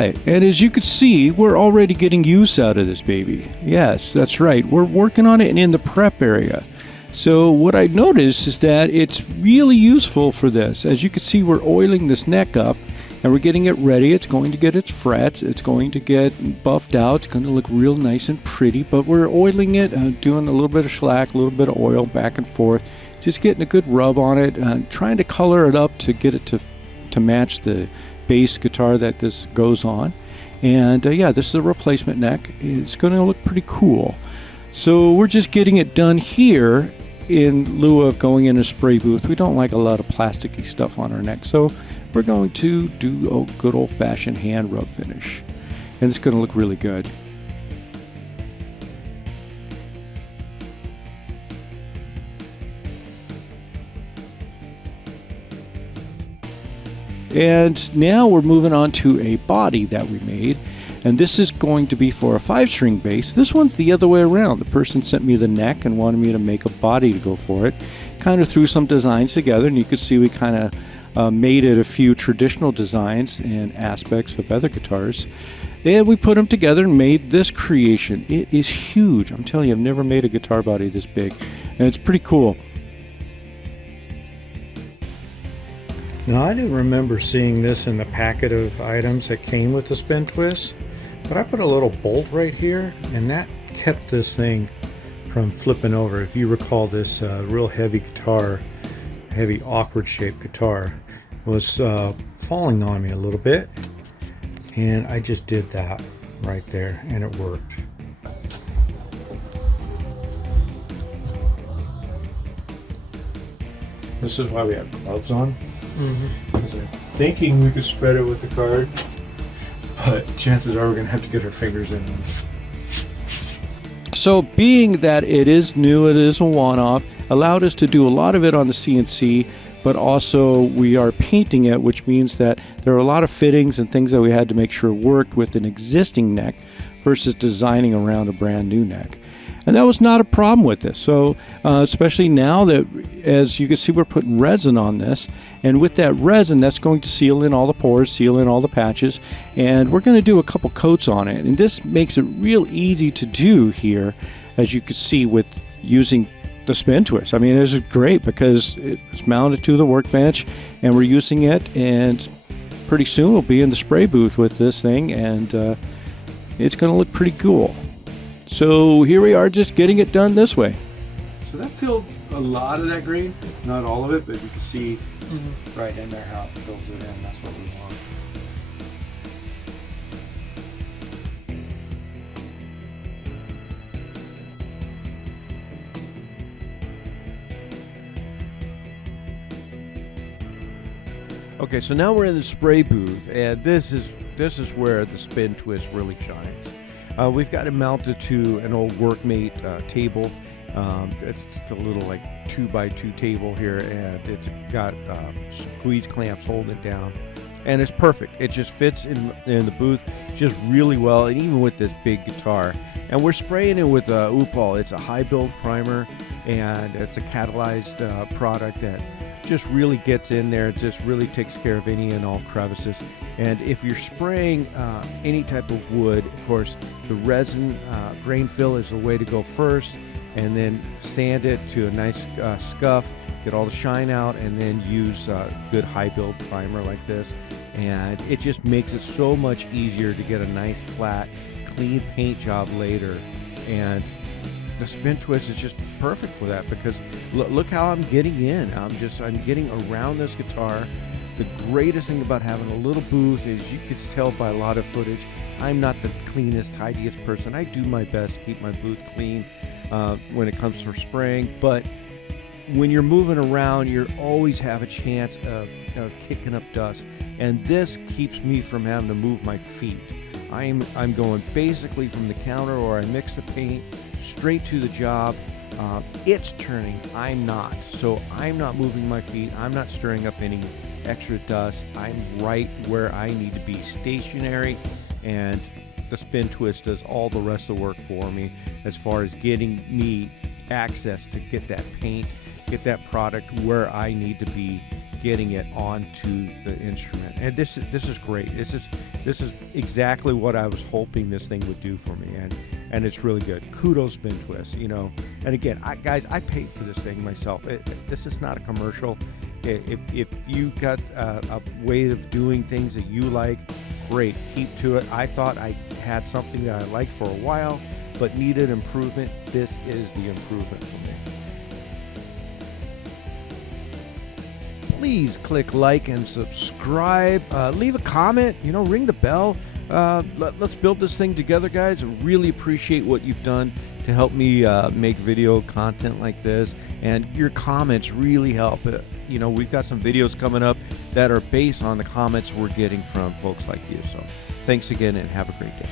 right. And as you can see, we're already getting use out of this baby. Yes, that's right. We're working on it in the prep area. So what I noticed is that it's really useful for this. As you can see, we're oiling this neck up and we're getting it ready. It's going to get its frets. It's going to get buffed out. It's going to look real nice and pretty, but we're oiling it, doing a little bit of shellac, a little bit of oil back and forth, just getting a good rub on it, trying to color it up to get it to match the bass guitar that this goes on. And yeah, this is a replacement neck. It's going to look pretty cool. So we're just getting it done here in lieu of going in a spray booth. We don't like a lot of plasticky stuff on our neck, so we're going to do a good old-fashioned hand rub finish, and it's going to look really good. And now we're moving on to a body that we made, and this is going to be for a 5-string bass. This one's the other way around. The person sent me the neck and wanted me to make a body to go for it. Kind of threw some designs together, and you can see we kind of made it a few traditional designs and aspects of other guitars. And we put them together and made this creation. It is huge. I'm telling you, I've never made a guitar body this big, and it's pretty cool. Now, I didn't remember seeing this in the packet of items that came with the SpinTwist, but I put a little bolt right here, and that kept this thing from flipping over. If you recall, this real heavy guitar, heavy awkward shaped guitar, was falling on me a little bit, and I just did that right there, and it worked. This is why we have gloves on. Because I'm thinking we could spread it with the card, but chances are we're going to have to get our fingers in them. So being that it is new, it is a one-off, allowed us to do a lot of it on the CNC, but also we are painting it, which means that there are a lot of fittings and things that we had to make sure worked with an existing neck versus designing around a brand new neck. And that was not a problem with this. So especially now that, as you can see, we're putting resin on this, and with that resin, that's going to seal in all the pores, seal in all the patches, and we're going to do a couple coats on it. And this makes it real easy to do here, as you can see, with using the SpinTwist. I mean, this is great because it's mounted to the workbench, and we're using it, and pretty soon we'll be in the spray booth with this thing, and it's going to look pretty cool. So here we are, just getting it done this way. So that filled a lot of that green, not all of it, but you can see right in there how it fills it in. That's what we want. Okay, so now we're in the spray booth, and this is where the SpinTwist really shines. We've got it mounted to an old workmate table. It's just a little like 2x2 table here, and it's got squeeze clamps holding it down, and it's perfect. It just fits in the booth just really well, and even with this big guitar. And we're spraying it with Upal. It's a high build primer, and it's a catalyzed product that just really gets in there. It just really takes care of any and all crevices. And if you're spraying any type of wood, of course, the resin grain fill is the way to go first, and then sand it to a nice scuff, get all the shine out, and then use good high build primer like this. And it just makes it so much easier to get a nice flat, clean paint job later. And the SpinTwist is just perfect for that, because look how I'm getting in. I'm getting around this guitar. The greatest thing about having a little booth is, you could tell by a lot of footage, I'm not the cleanest, tidiest person. I do my best to keep my booth clean when it comes to spraying, but when you're moving around, you always have a chance of kicking up dust, and this keeps me from having to move my feet. I'm going basically from the counter, or I mix the paint, straight to the job. It's turning, I'm not. So I'm not moving my feet. I'm not stirring up any extra dust. I'm right where I need to be, stationary, and the SpinTwist does all the rest of the work for me as far as getting me access to get that paint, get that product where I need to be getting it onto the instrument. And this is great. This is exactly what I was hoping this thing would do for me, and it's really good. Kudos, SpinTwist. You know, and again, guys, I paid for this thing myself. This is not a commercial. If you got a way of doing things that you like, great, keep to it. I thought I had something that I liked for a while, but needed improvement. This is the improvement for me. Please click like and subscribe. Leave a comment. You know, ring the bell. Let's build this thing together, guys. I really appreciate what you've done to help me make video content like this, and your comments really help. You know, we've got some videos coming up that are based on the comments we're getting from folks like you. So thanks again, and have a great day.